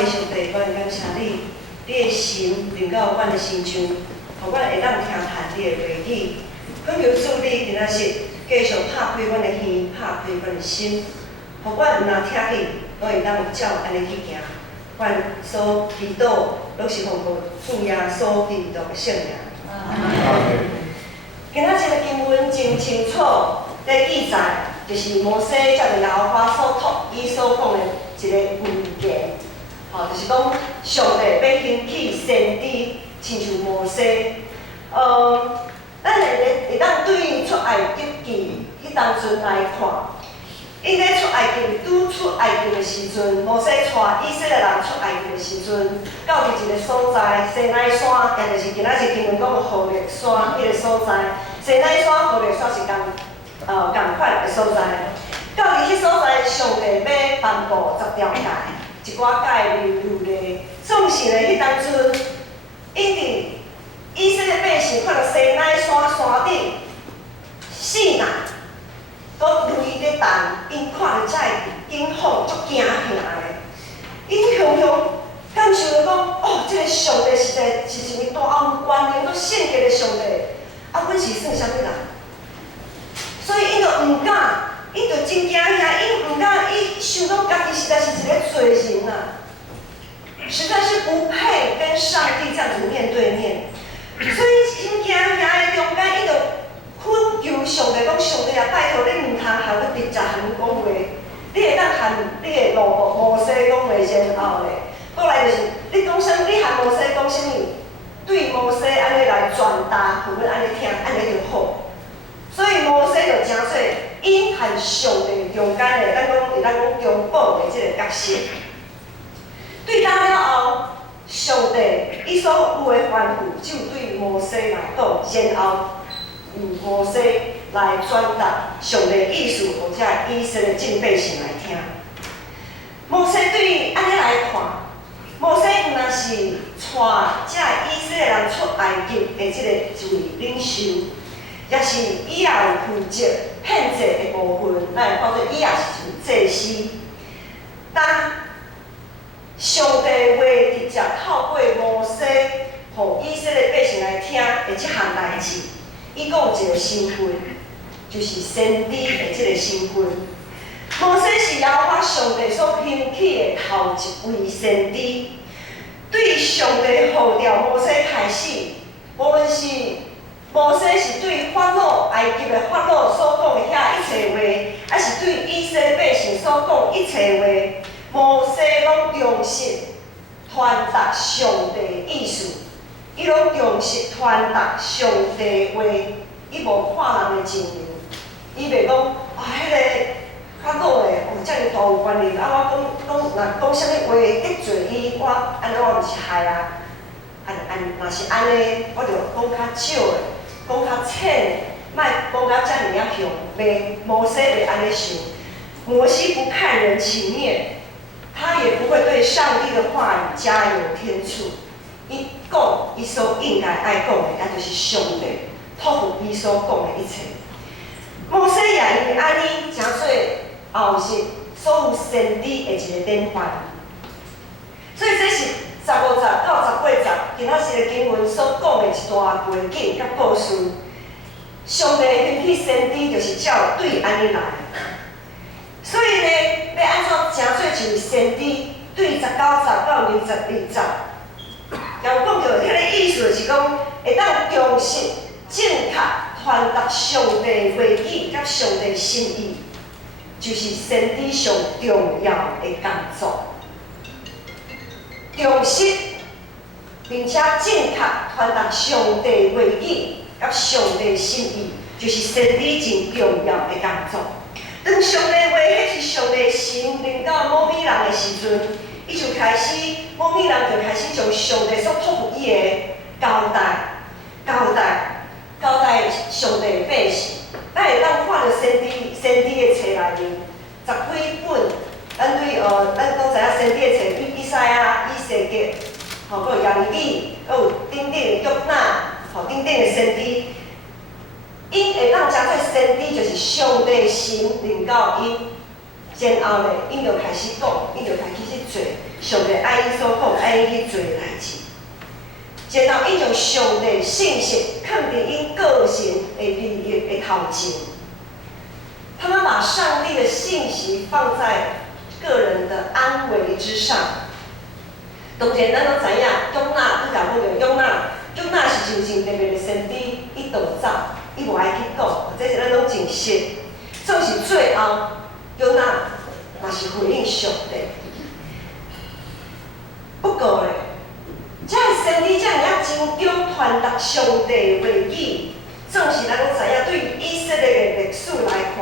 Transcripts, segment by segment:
谢上帝，阮感谢你，你的心临到阮的心上，互阮会当听谈你的话语。恳求主你今仔日继续拍开阮的耳，拍开阮的心，互阮若听你，拢会当照安尼去行。阮所祈祷，拢是奉主耶稣基督的圣名。今仔日的经文真清楚，在记载就是摩西接着耶和华所托伊所讲的一个预言，就是讲上帝要兴起先知，亲像摩西。咱会当对出埃及记迄当阵来看，因咧出埃及拄出埃及的时阵，摩西带以色列人出埃及的时阵，到伫一个所在西奈山，也就是今仔日经文讲的何烈山迄个所在。西奈山、何烈山是共款的所在。到伫迄所在，上帝要颁布10条诫，一寡诫律例。总是咧，迄当阵，因伫以色列百姓看到西奈山山顶4人，搁雷咧动，因看到遮景况足惊吓的。因雄雄感受到讲，哦，这个上帝是一个大有权能、搁圣洁的上帝。阮是算啥物人？所以因就毋敢，因就真惊吓，因毋敢，伊想到家己实在是一个罪人啊，实在是不配跟上帝这样子面对面。所以因惊吓的中间，伊就恳求上帝讲：上帝啊，拜托你毋通含我直接含讲话，你会当含你的摩西讲话先后咧。过来就是你讲啥，你含摩西讲啥物？对摩西安尼来传达，互阮安尼听，安尼就好。所以摩西就真做因和上帝中间的，咱讲中保的这个角色。对当了后，上帝伊所有的吩咐，就对摩西来讲，然后由摩西来传达上帝的意思，互遮以色列众百姓来听。摩西对安尼来看。摩西毋但是带遮以色列人出埃及的即个一位领袖，也是伊也有负责献祭的部分，咱会看做伊也是一位祭司。当上帝话直接透过摩西，互以色列百姓来听的即项代志，伊讲有一个身份，就是先知的即个身份。摩西是耶和华上帝所兴起的头一位先知，对上帝号召摩西开始，无论是摩西是对法老埃及的法老所讲的遐一切话，还是对以色列百姓所讲一切话，摩西拢忠实传达上帝的意思，伊拢忠实传达上帝的话，伊无看人的情面，伊袂讲迄个。较老诶，遮尔大有权利，我讲啥物话得罪伊，我安尼我毋是害啊！若是安尼，我就讲较少诶，讲较浅诶，莫讲到遮尔啊凶。摩西袂安尼想，摩西不看人情面，他也不会对上帝的话语加油添醋。伊讲伊所应该爱讲诶，也就是上帝托付伊所讲诶一切。摩西也因为安尼，诚做后日所有先知的一个典范。所以这是15节到18节，今仔日的经文所讲的一段背景甲故事。上帝兴起先知，就是照对安尼来。所以呢，要安怎诚做一位先知？对19节到22节，也有讲到迄个意思，就是讲会当忠实、正确传达上帝话语甲上帝心意。就是先知上重要的工作，忠实并且正确传达上帝话语甲上帝心意，就是先知真重要的工作。当上帝话迄是上帝神临到某米人的时阵，伊就开始某米人就开始将上帝所托付伊的交代上帝的百姓。咱会当看到先知的册内面10几本，咱拢知影先知的册，对以赛亚、以西结，搁有耶利米，搁有顶顶的约拿，顶顶的先知，因会当诚做先知，就是上帝神临到因然后呢，因就开始讲，因就开始去做上帝爱伊所讲爱伊去做的代志。然后，伊将上帝信息放伫因个性的利益的头前。他们把上帝的信息放在个人的安危之上。当然，咱都知影，约拿，你甲我着约拿是真正特别的先知，伊逃走，伊无爱去讲，这是咱拢真识。总是最后，约拿嘛是回应上帝。不过咧，这先知这样真强传达上帝的话语，总是咱拢知影，对于以色列的历史来看，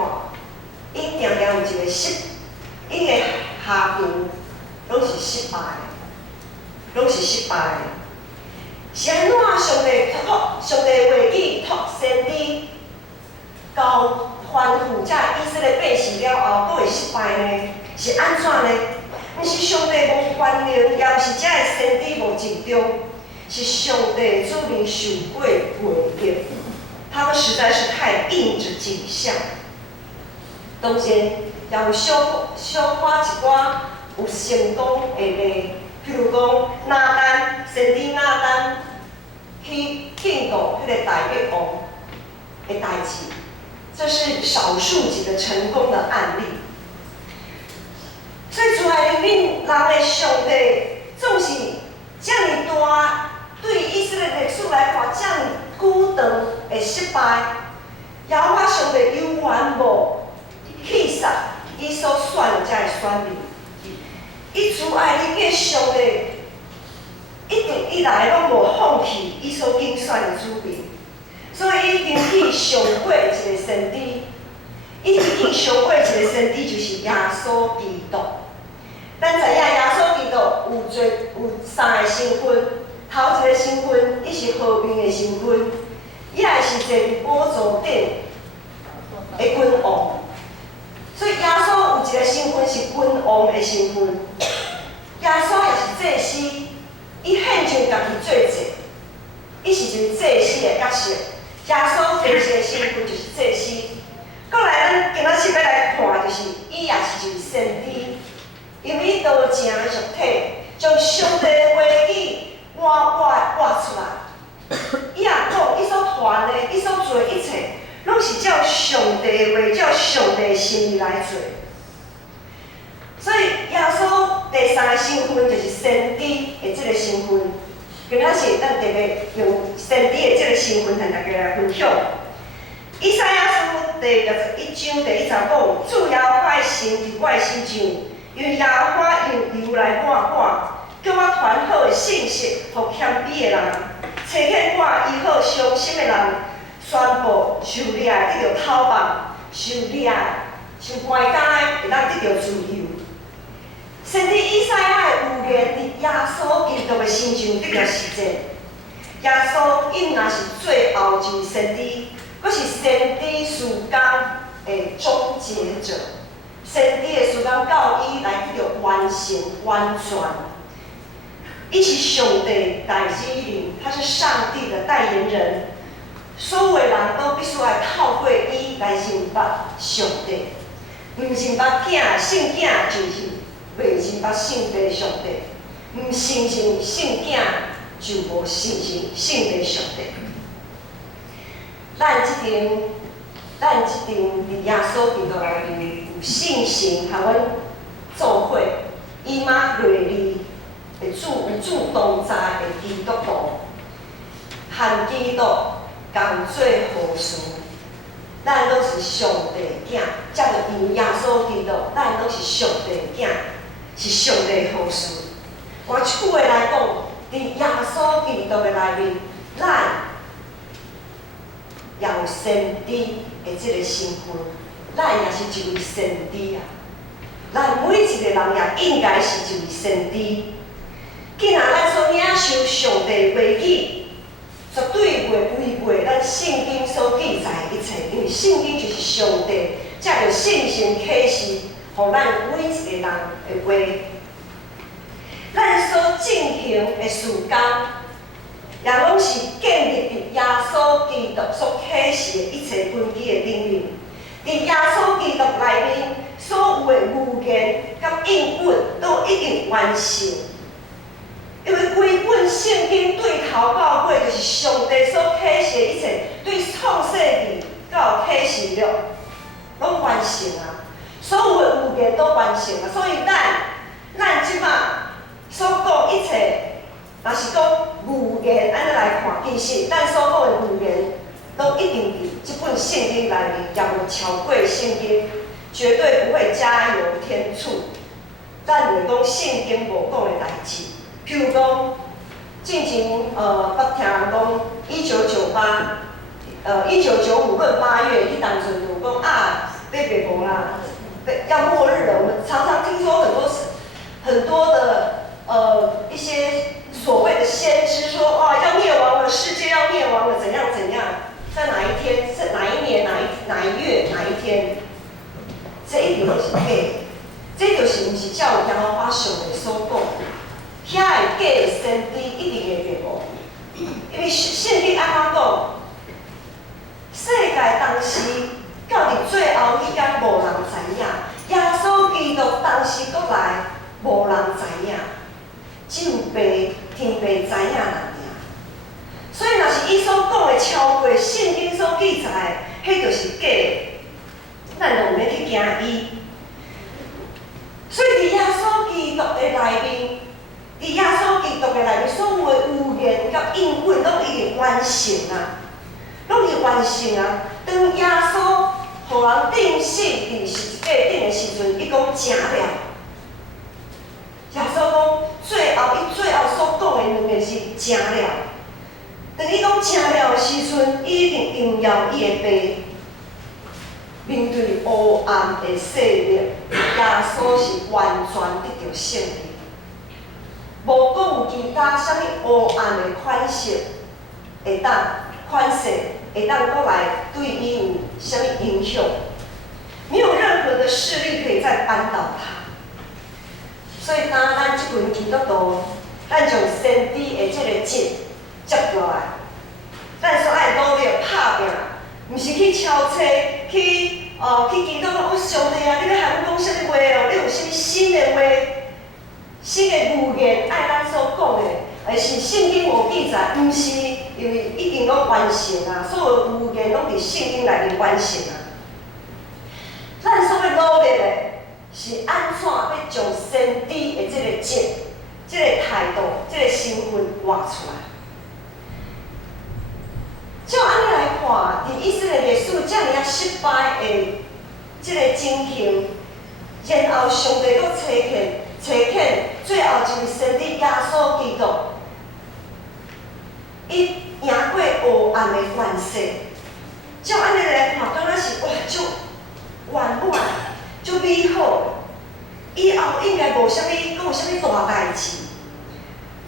因定定有一个因的下场拢是失败的，拢是失败的。是安怎上帝托上帝的话语托先知交吩咐这以色列百姓了后，佫会失败呢？是安怎呢？毋是上帝无权能，也毋是这个先知无尽忠，是上帝子民受过培育，他们实在是太应着景象。当然，也有小看一寡有成功的例，譬如讲拿单，先知拿单去建构迄个大卫王的代志，这是少数几个成功的案例。所以，主爱里面人的上帝总是这样大，对以色列历史来看，这样久长的失败，也我上帝有缘无弃杀伊所选的这个选民。伊主爱里面上帝一直以来拢无放弃伊所竞选的子民，所以伊经去上过一个先知，伊去上过一个先知就是耶稣基督。咱知影耶稣基督有三个身份，头一个身份，伊是和平的身份，伊也是坐伫宝座顶的君王。所以耶稣有一个身份是君王的身份，耶稣也是祭司，伊献上家己做祭，伊是一个祭司的角色。耶稣第二个身份就是祭司。过来，咱今仔日要来看，就是伊也是一个先知。因为伊道成的肉体，将上帝的话语活出来。伊也讲，伊所传的，伊所做的一切，拢是照上帝的话，照上帝的心意来做。所以耶稣第三个身份就是先知的这个身份。今仔是咱特别用先知的这个身份，和大家来分享。以赛亚书第61章第1节讲：主要快成伫我的身上。因耶和华用流来我叫我传好的信息，予谦卑的人，差遣我医好伤心的人，宣布受掠的得到讨放，受掠、受关监会当得到自由。先知以赛亚的预言伫耶稣基督的身上得到实践。耶稣伊若是最后一位先知，佫是先知事工的终结者。先知的事工到伊来得到完成完全，伊是上帝代理人，他是上帝的代言人。所有的人都必须来透过伊来认捌上帝，唔认捌囝，信囝就是袂认捌圣地上帝，唔信任圣囝就无信任圣地上帝。咱即阵伫耶稣基督内面有信心，和阮做伙以马内利的主同在的基督徒，和基督共做好事。咱拢是上帝囝，才着因耶稣基督，咱拢是上帝囝，是上帝好事。换一句话来讲，伫耶稣基督的内面，咱也有先知的这个身份，咱也是一位先知啊。咱每一个人也应该是一位先知。既然咱所领受上帝的话语，绝对袂违背咱圣经所记载的一切，因为圣经就是上帝才着圣神启示，予咱每一个人的话。咱所进行的事工，也拢是建立伫耶稣基督所启示的一切根基的顶面。伫耶稣基督内面所有有的语言甲应允都一定完成。因为规本圣经对头到尾就是上帝所启示的一切，对创世纪到启示录拢完成啊，所有的语言都完成啊。所以咱即马所讲一切，若是讲语言安尼来看，其实咱所讲的语言都一定伫即本圣经内面，也无超过圣经，绝对不会加油添醋。咱袂讲圣经无讲的代志。譬如讲，进前捌听人讲1995闰8月，迄当阵有讲啊，要灭亡啦，要末日了。我们常常听说很多的一些所谓的先知说，哇，要灭亡了，世界要灭亡了，怎样怎样，在哪一天，是哪一年，哪一月，哪一天，这一定都是假的，这就是毋是照耶和华上帝所讲。遐个假的先知一定会灭亡，因为圣经安怎讲？世界当时到伫最后迄天无人知影，耶稣基督当时国来无人知影，只有天父知影人尔。所以若是伊所讲的超过圣经所记载的，迄就是假的，咱就毋免去惊伊。所以伫耶稣基督的内面。伫耶稣基督的内面，所有的语言甲应允拢已经完成啊，拢已经完成啊。当耶稣互人定死伫十字架顶的时阵，伊讲成了。耶稣讲伊最后所讲的两件事成了。当伊讲成了的时阵，伊一定荣耀伊的爸。面对黑暗的势力，耶稣是完全得到胜利。无讲有其他啥物黑暗的款式会当过来对伊有啥物影响？没有任何的势力可以再扳倒他。所以当咱即群基督徒，咱从先知的即个节接落来，咱所爱努力拍拼，毋是去敲车，去祈祷讲，上帝啊，你要喊我讲啥物话哦？你有啥物新的话？新的语言爱咱所讲的，而是圣经无记载，毋是因为已经拢完成啊，所有语言拢伫圣经内面完成啊。咱所要努力的，是安怎要将先知的这个节、这个态度、这个身份活出来。照安尼来看，伫以色列历史遮尔啊失败的这个情形，然后上帝阁找见最后一位先知耶稣基督，伊赢过黑暗的权势。照安尼来看，敢若是哇，足圆满、足美好。以后应该无啥物，阁有啥物大代志。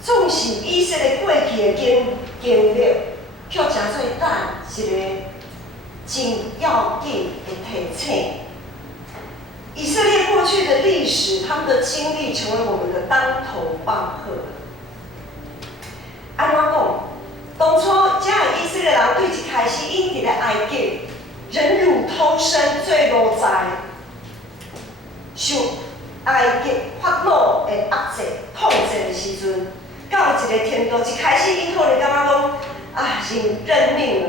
纵是以色列过去的经历，却诚做咱一个真要紧的提醒。以色列过去的历史，他们的经历成为我们的当头棒喝。安怎讲？当初遮个以色列人对一开始因伫咧埃及忍辱偷生做奴才，受埃及法老的压制统治的时阵，到一个程度，一开始因可能感觉讲啊，是认命了。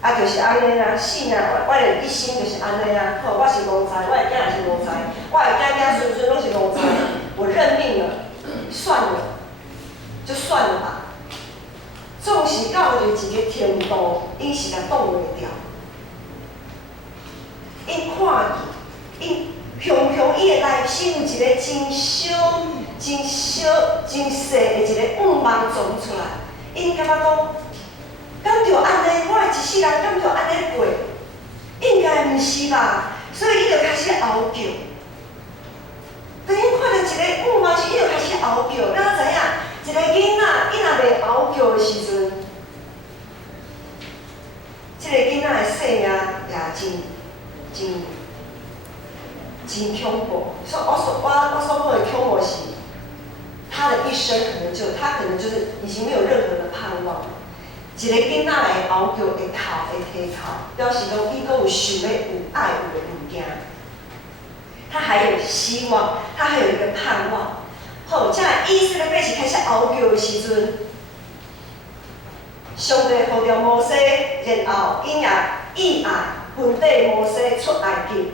啊，就是安尼啦，死啦！我的一生就是安尼啦。好，我是奴才，我的囝也是奴才，我的囝孙孙拢是奴才。我认命了，算了，就算了吧。总是到了一个程度，因是甲挡袂掉。因看伊，雄伊的内心有一个真小、真细的一个雾梦撞出来。因感觉讲。敢着安尼，我的一世人敢着安尼过？应该毋是吧？所以伊就开始嗷叫。当伊看到一个雾梦时，伊就开始嗷叫。咱知影，一个囡仔，伊若袂嗷叫的时阵，这个囡仔的生命也真恐怖。所以我所讲的恐怖是，他的一生可能就是已经没有任何的盼望。一个囡仔的嗷叫会啼哭，表示讲伊阁有想要有爱有的物件。他还有有希望，他还有一个盼望。好，这以色列百姓开始熬叫的时阵，上帝呼召摩西，然后因也意爱分地摩西出埃及，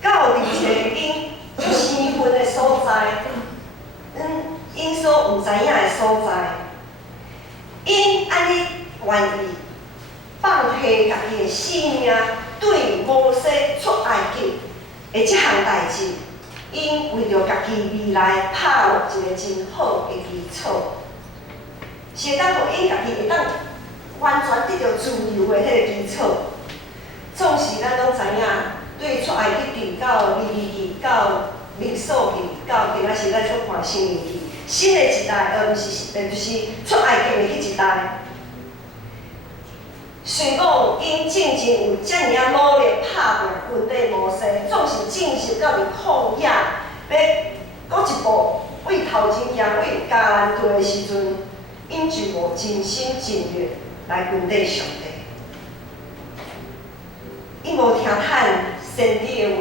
到伫一个因生分的所在，因所毋知影的所在，因安尼愿意放下家己的性命，对摩西出埃及的这项代志，因为着家己未来拍落一个真好的基础，是会当互因家己会当完全得到自由的迄个基础。总是咱拢知影，对出埃及记到利未记到民数记到今仔时咱所看申命记，新的一代，毋是，就是出埃及的迄一代。虽讲因正正有遮尔啊努力拍拼分地摩西，总是进入到伫旷野，要搁一步为头前行，为迦南地的时阵，因就无尽心尽力来分地上帝。因无听趁先知的话，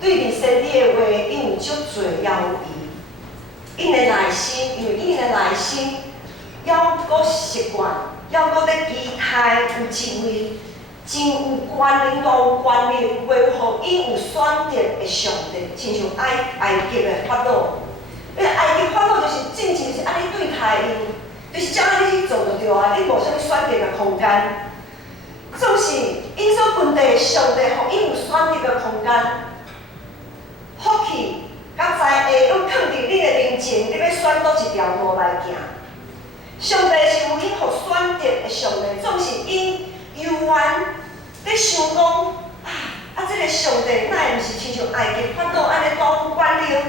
对伫先知的话，因有足侪犹豫。因的内心，因为因的内心还阁习惯。还阁咧期待有一位真有权能、大有权能、维护因有选择的上帝，亲像埃及的法老。因为埃及法老就是正正是安尼对待因，就是照安尼去做就对啊，你无啥物选择的空间。总是因所分地的上帝，互因有选择的空间，福气甲才会拢藏伫你的面前，你要选倒一条路来行。上帝是有因互选择的上帝，总是因犹原咧想讲这个上帝哪会毋是亲像埃及法老安尼大有权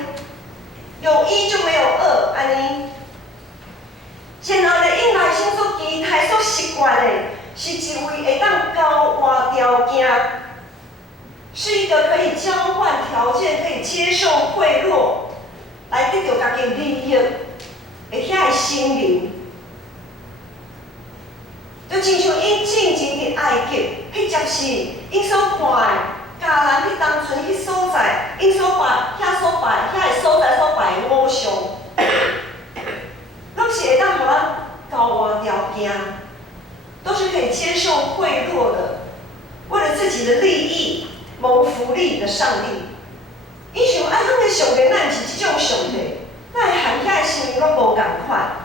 能，有一就没有二安尼。然后咧，因内心所期待、所习惯的，是一位会当交换条件，是一个可以交换条件、可以接受贿赂，来得到家己利益的遐个心灵。就亲像因进前伫埃及，迄阵是因所看的迦南迄当阵迄所在，因所拜遐个所在所拜的偶像，拢是会当互咱交换条件，都是可以接受贿赂的，为了自己的利益谋福利的上帝。因想咱的上帝哪毋是即种上帝，哪会含遐个心灵拢无共款？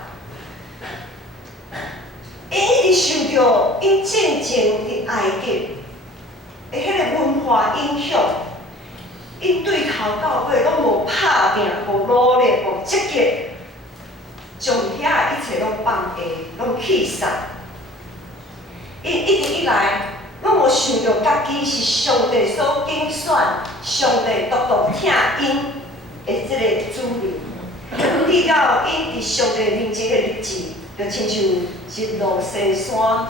因一直受到因正前伫埃及的迄个文化影响，因对头到尾拢无拍拼、无努力、无积极，将遐个一切拢放下、拢弃撒。因一直以来拢无想到家己是上帝所拣选、上帝独独疼因的即个主人，直到因伫上帝面前的日子。就亲像日落西山，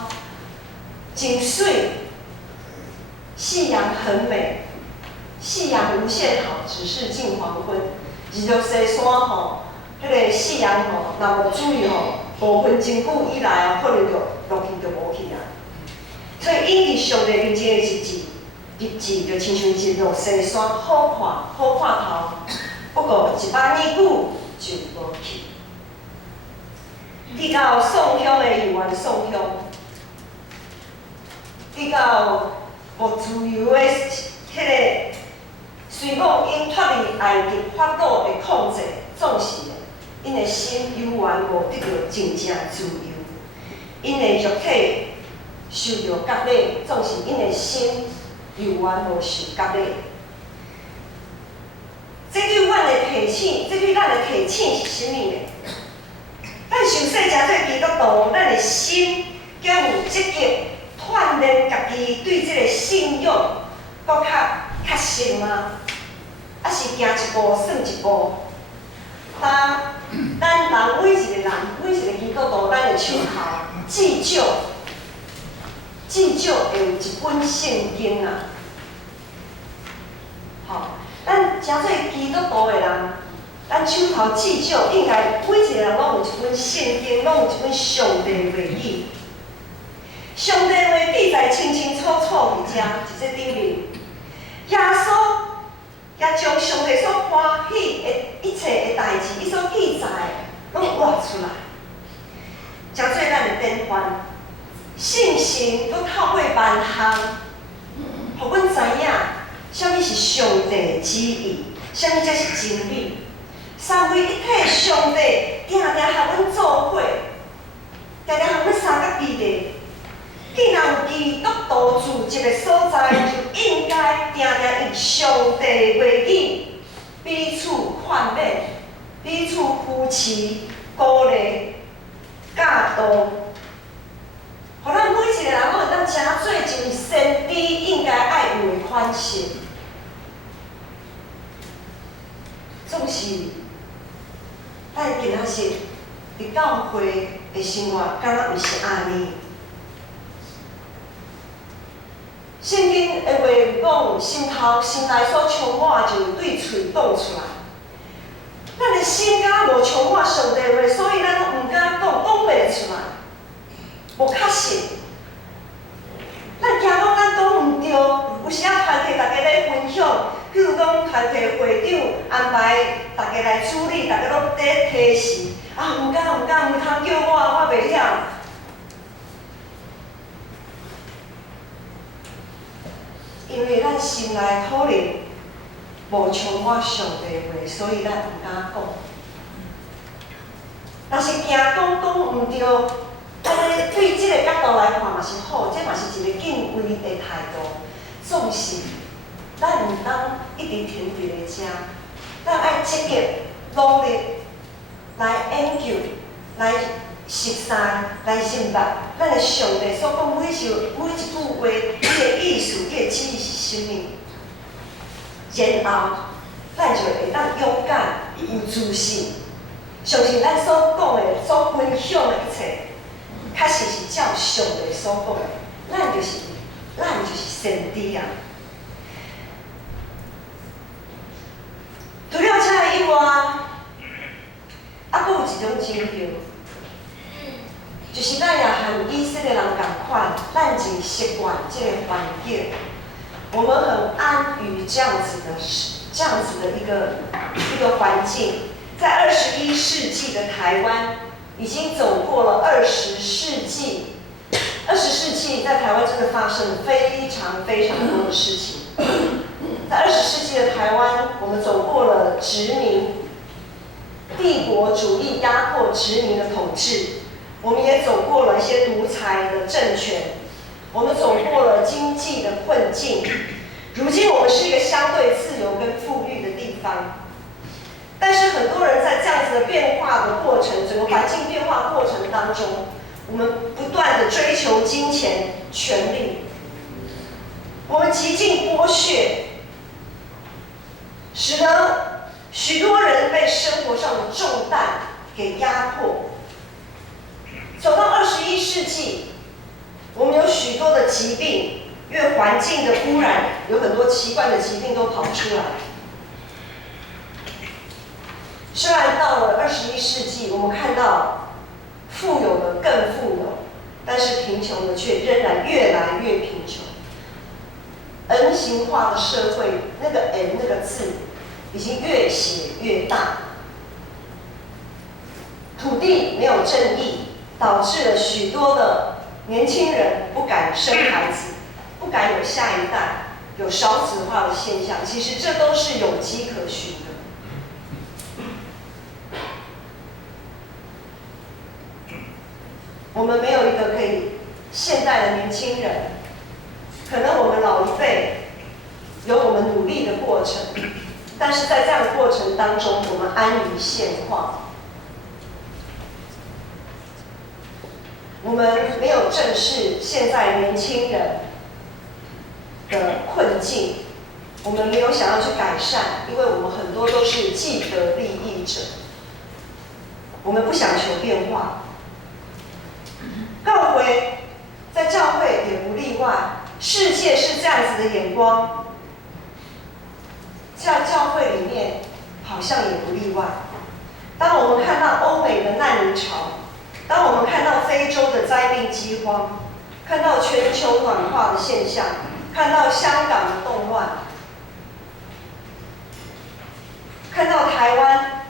真水，夕阳很美，夕阳无限好，只是近黄昏。日落西山吼，迄个夕阳吼，若无注意吼，5分钟久以来可能就落去就无去啊。所以因伫上帝面前的日子就亲像日落西山，好看头，不过100年久就无去。直到宋香的犹原宋香，直到无自由的迄个，虽讲因脱离埃及法老的控制，总是因的心犹原无得到真正自由，因的肉体受到割礼，总是因的心犹原无受割礼。这对咱的提醒，是甚物呢？咱受洗成做基督徒，咱的心要有积极锻炼家己对这个信仰，搁较深吗？还是行一步算一步？咱人每一个基督徒，咱的手头至少会有一本圣经啊。好，咱成做基督徒的人。咱手头至少应该每一个人拢有一本圣经，拢有一本上帝话语。上帝话记载清清楚楚伫遮，伫这顶面。耶稣是上帝旨意？啥物才是真理？三位一体上帝定定和阮做伙，定定和阮三角地地。既然有基督徒住一个所在，就应该定定以上帝为己，彼此宽勉，彼此扶持、鼓励、教导，互咱每一个人拢会当真做一位先知应该爱有的款式。总是咱今仔日伫教会的生活，敢若毋是安尼？圣经的话讲，心内所充满就对嘴讲出来。咱的心敢若无充满上帝话，所以咱拢毋敢讲袂出来，无确实。咱惊讲咱讲毋对，有时啊团体大家咧分享，譬如讲团体会长安排大家来处理，大家拢在提示，啊毋敢，毋通叫我袂晓。因为咱心内可能无充满上帝话，所以咱毋敢讲。若是惊讲毋对，安尼对即个角度来看嘛是好，这嘛是一个敬畏的态度。总是咱毋当一直停伫咧遮，咱爱积极努力来研究，来熟悉，来明白咱的上帝所讲每一句话，伊的意思，伊的旨意是啥物？然后，咱就会当勇敢、有自信，相信咱所讲的、所分享的一切，确实是照上帝所讲的，咱就是先知啊！除了这以外，还佫有一种情形。就是咱也和以色列人同款，咱真习惯这个环境，我们很安于这样子的一个环境。在21世纪的台湾，已经走过了20世纪。20世纪在台湾真的发生了非常多的事情。在20世纪的台湾，我们走过了殖民、帝国主义压迫殖民的统治。我们也走过了一些独裁的政权，我们走过了经济的困境。如今我们是一个相对自由跟富裕的地方，但是很多人在这样子的变化的过程，整个环境变化过程当中，我们不断的追求金钱、权力，我们极尽剥削，使得许多人被生活上的重担给压迫。走到21世纪，我们有许多的疾病，因为环境的污染，有很多奇怪的疾病都跑出来。虽然到了21世纪，我们看到富有的更富有，但是贫穷的却仍然越来越贫穷。N 型化的社会，那个 N 那个字已经越写越大。土地没有正义，导致了许多的年轻人不敢生孩子，不敢有下一代，有少子化的现象。其实这都是有迹可循的。我们没有一个可以现代的年轻人，可能我们老一辈有我们努力的过程，但是在这样的过程当中，我们安于现况。我们没有正视现在年轻人的困境，我们没有想要去改善，因为我们很多都是既得利益者，我们不想求变化。教会在教会也不例外，世界是这样子的眼光，在教会里面好像也不例外。当我们看到欧美的难民潮，当我们看到非洲的灾病饥荒，看到全球暖化的现象，看到香港的动乱，看到台湾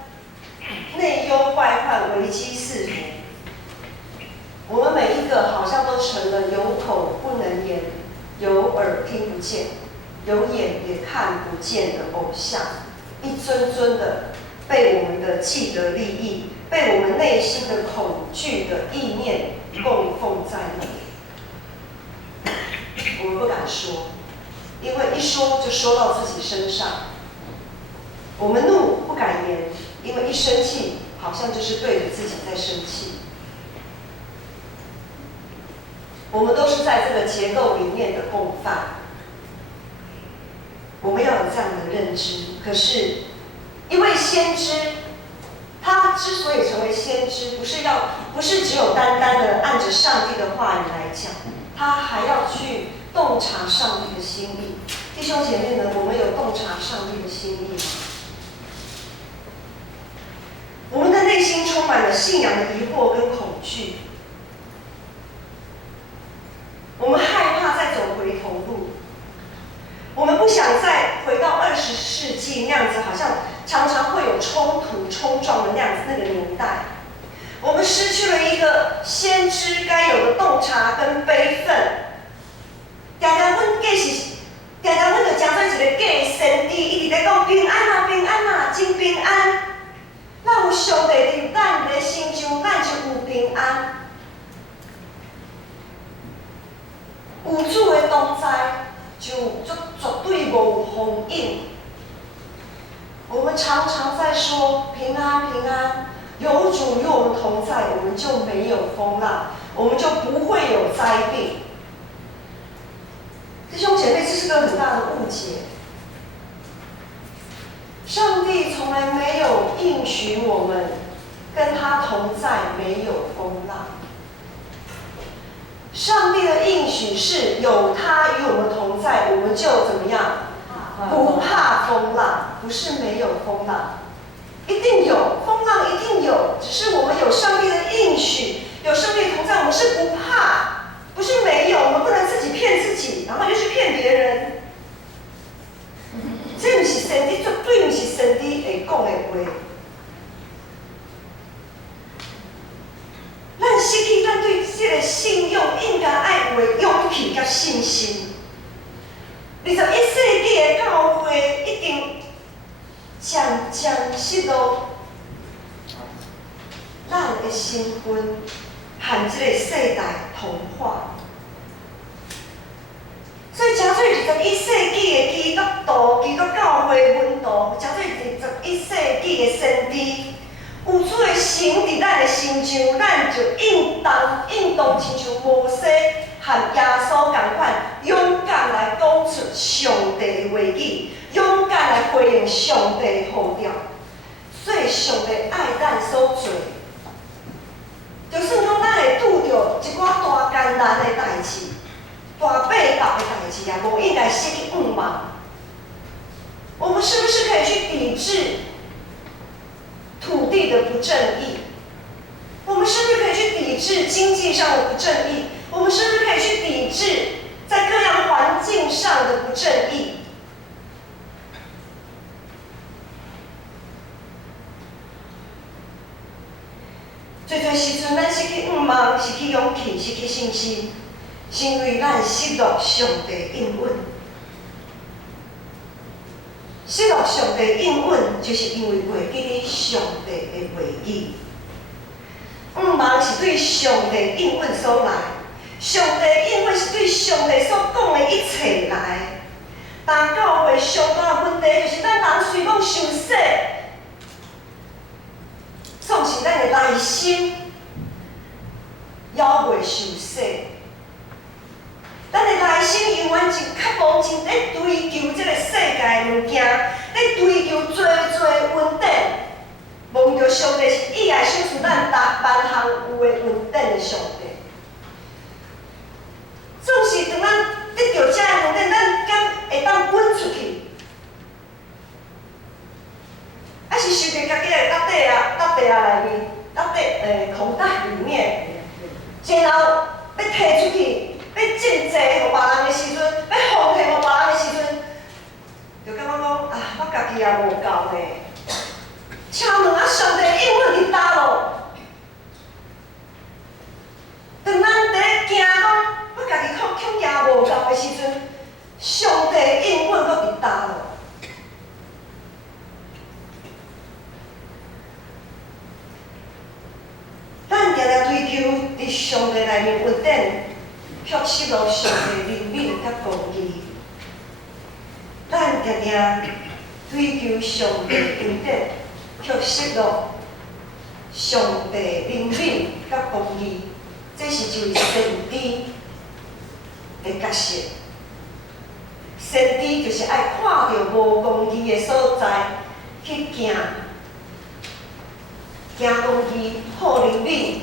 内忧外患、危机四伏，我们每一个好像都成了有口不能言，有耳听不见。有眼也看不见的偶像，一尊尊的被我们的既得利益、被我们内心的恐惧的意念供奉在那里。我们不敢说，因为一说就说到自己身上。我们怒不敢言，因为一生气好像就是对着自己在生气。我们都是在这个结构里面的共犯，我们要有这样的认知。可是，因为先知，他之所以成为先知，不是只有单单的按着上帝的话语来讲，他还要去洞察上帝的心意。弟兄姐妹们，我们有洞察上帝的心意吗？我们的内心充满了信仰的疑惑跟恐惧。我们害怕再走回头路，我们不想再回到20世纪那样子，好像常常会有冲突、冲撞的那个年代。我们失去了一个先知该有的洞察跟悲愤。常常阮就讲做一个假先知，一直在讲平安啊、平安啊、真平安。咱有上帝伫咱的心上，咱就有平安。有主的同在，就绝对无有风影。我们常常在说平安平安，有主与我们同在，我们就没有风浪，我们就不会有灾病。弟兄姐妹，这是个很大的误解。上帝从来没有应许我们跟他同在，没有风浪。上帝的应许是有他与我们同在，我们就怎么样？不怕风浪，不是没有风浪，一定有风浪，一定有。只是我们有上帝的应许，有上帝同在，我们是不怕，不是没有。我们不能自己骗自己，然后就去骗别人。这不是神的，绝对不是神的会讲的话。咱失去咱对这个信用应该爱有的勇气甲信心。21世纪的教会已经渐渐失落咱的身份，和这个世代同化。所以，诚做21世纪的基督徒、基督教会门徒，诚做21世纪的先知。有主的神伫咱的心上，咱就应当亲像摩西和耶稣同款，勇敢来讲出上帝的话语，勇敢来回应上帝的呼召。所以上帝爱咱所做，就算讲咱会拄着一寡大艰难的代志、大背大的代志，也无应该失去盼望。我们是不是可以去抵制土地的不正义？我们是不是可以去抵制经济上的不正义？我们是不是可以去抵制在各样环境上的不正义？最多时阵，咱失去盼望，失去勇气，失去信心，是因为咱失落上帝应允。失落上帝应允，就是因为袂记咧上帝的话语。盼望是对上帝应允所来，上帝应允是对上帝所讲的一切来。但教会上大的问题就是咱人虽讲受洗，总是咱的内心还袂受洗。咱的内心永远真渴望，真咧追求这个世界的物件，咧追求最稳定。望着上帝是意爱赏赐咱万项有的稳定的上帝。总是当咱得到这个稳定，咱敢会当滚出去？还是收伫家己的搭底内面，口袋里面，然后要摕出去。要尽济互别人的时阵，要奉献互别人的时阵，就感觉讲啊，我家己也无够呢。请问啊，上帝应允伫倒咯？当咱伫咧惊讲我家己恐也无够的时阵，上帝应允伫倒落。咱定定追求伫上帝内面稳定，学习了上帝灵敏甲公义。咱定定追求上帝恩典，学习了上帝灵敏甲公义。这是一位先知的角色。先知就是爱看到无公义的所在去行。行公义，好灵敏，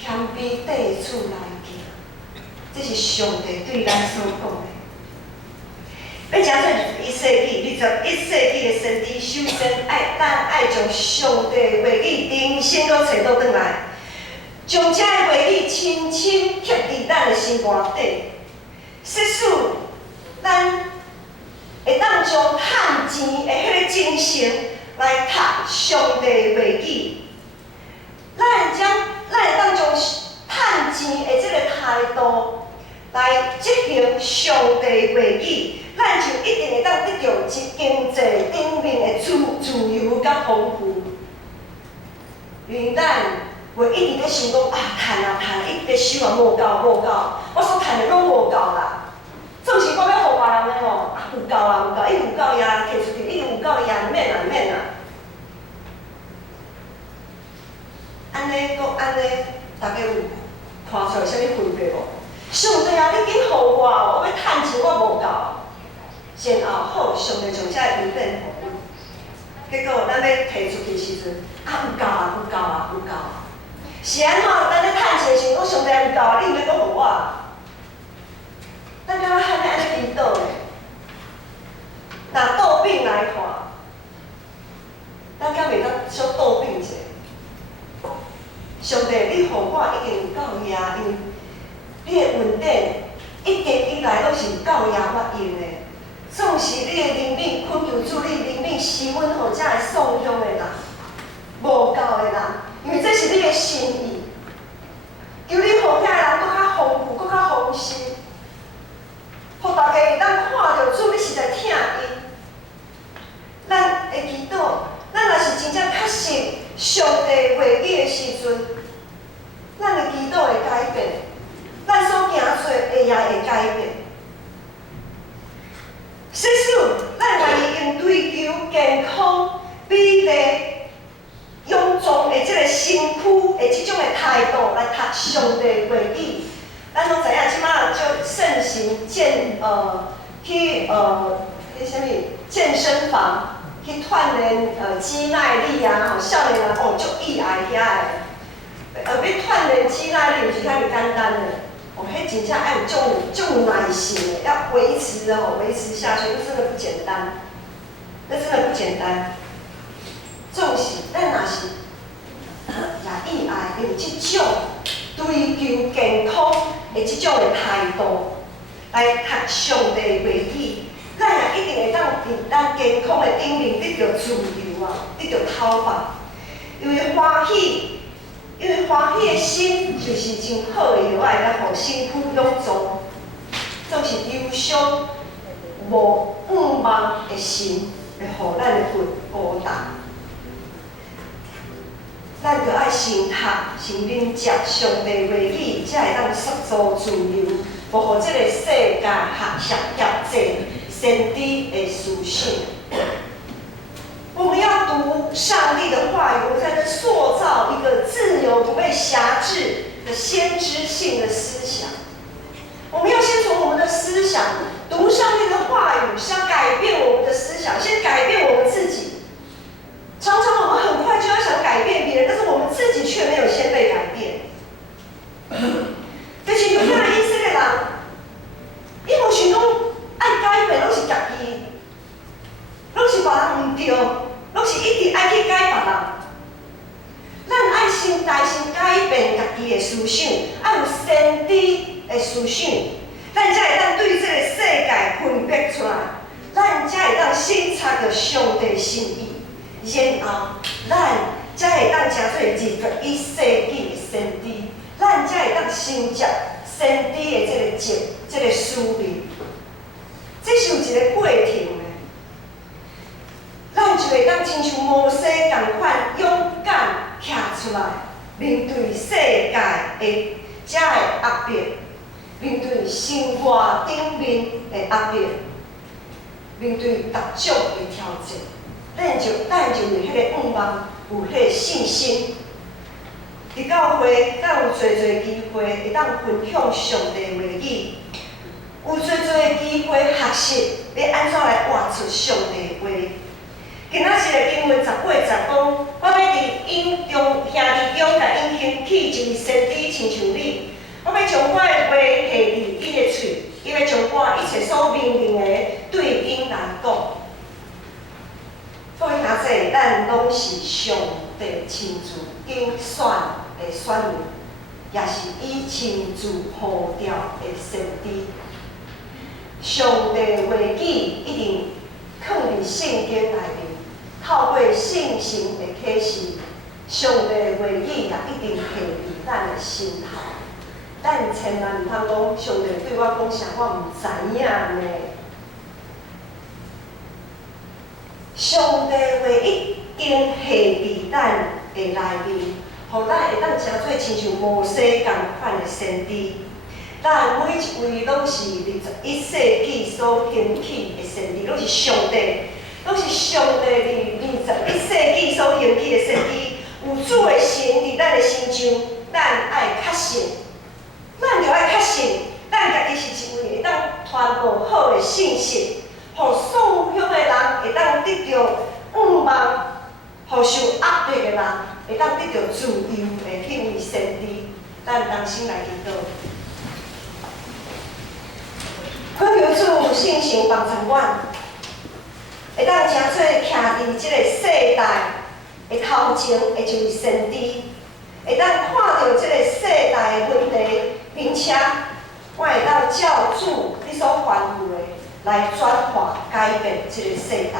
谦卑底厝来行，这是上帝对咱所讲的。要假做1世纪，21世纪的先知，首先咱爱将上帝的话语重新搁找倒转来，将这个话语深深刻伫咱的心肝底，使咱会当将趁钱的迄个精神。来读上帝的话语，咱会当将趁钱的这个态度来执行上帝的话语，咱就一定会当得到一经济顶面的自由甲丰富。因为咱袂一直咧想讲趁，一直咧想无够，我所趁的拢无够啦。总是讲要互别人的吼，有够，伊有够呀，摕出去，伊有够呀，免啦。安尼，大家有看出来啥物分别无？上帝啊，你紧互我哦，我要趁钱我无够。然后好，上帝从遮个恩典互你，结果咱要摕出去时阵，有够啊。是安怎？咱咧趁钱时，讲上帝有够啊，你毋免搁互我。咱敢若安尼颠倒咧？若倒饼来看，咱敢袂当小倒饼者？上帝，你互我已经有够呀，因为你的稳定一直以来拢是有够呀我用的。总是你的灵敏恳求主，你灵敏施阮互遮个丧凶的人，无够的人，因为这是你的心意。求你互遐人搁较丰富，搁较丰盛。互大家会当看到主，你是在疼伊。咱会祈祷，咱若是真正确实上帝话语的时阵，咱的祈祷会改变，咱所行做的也会改变。使咱愿意用追求健康、美丽、勇壮的这个身躯的这种的态度来读上帝的话语。咱拢知影，即摆就盛行去啥物健身房去锻炼肌耐力啊，吼，少年人哦足意爱遐个。要锻炼肌耐力，毋是遐尔简单的，哦，迄真正要有种耐性的，要维持下去，那真的不简单，总是咱若是也意爱用即种追求健康的即种的态度来读上帝的话语，咱也一定会当伫咱健康的顶面得到自由啊，得到透白，因为欢喜的心就是真好的药，会当互身躯勇壮。总是忧伤无盼望的心，会互咱的魂孤单。咱着爱先读，先明接上帝话语，才会当塑造自由，无互这个世界学业先知的思想。我们要读上帝的话语，我们才能塑造一个自由、不被辖制的先知性的思想。我们要先从我们的思想读上帝的话语，是要改变我们的思想，先改变我们自己。常常我们很快就要想改变别人，但是我们自己却没有先被改变。就是有遐以色列人，伊无想讲爱改变，拢是家己，拢是别人唔对，拢是一直爱去改别人。咱爱先改变家己的思想，爱有先知的思想，咱才会当对这个世界分别出来，咱才会当审查着上帝心意。然后，咱才会当成做21世纪的先知，咱才会当承接先知的这个使命。这是有一一个过程的。咱就会当亲像摩西共款，勇敢站出来，面对世界的遮的压迫，面对生活顶面的压迫，面对各种的挑战，咱就有迄个盼望，有迄个信心。伫教会，咱有侪机会会当分享上帝的话语，有侪机会学习要安怎来活出上帝的话。今仔日的经文18节讲，我要伫因中兄弟中，甲因兴起一位先知，亲像你。我要将我的话下伫伊的喙，伊要将我一切所命令的对因来讲。各位兄弟，咱拢是上帝亲自拣选的选民，也是伊亲自呼召的先知。上帝的话语一定藏伫圣经内面。透过圣神的启示，上帝的话语也一定下伫咱的心头。咱千万毋通讲，上帝对我讲啥，我毋知影呢。上帝的话已经下伫咱的内面，互咱会当成做亲像摩西共款的先知。咱每一位拢是21世纪所兴起的先知，拢是上帝。拢是上帝伫21世纪所兴起的先知，有主的神伫咱的心上，咱爱确信，咱着爱确信，咱家己是一位会当传播好的信息，互所有的人会当得到盼望，互受压迫的人会当得到自由的迄位先知。咱同心来祈祷，恳求主圣神帮助阮。会当真做徛伫即个世代的头前的一位先知，会当看到即个世代的问题，并且我会当照主你所吩咐的来转化改变即个世代，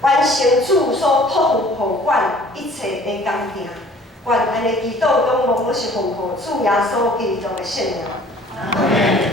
完成主所托付互阮一切的工程。愿安尼祈祷中，无是奉靠主耶稣基督的圣名。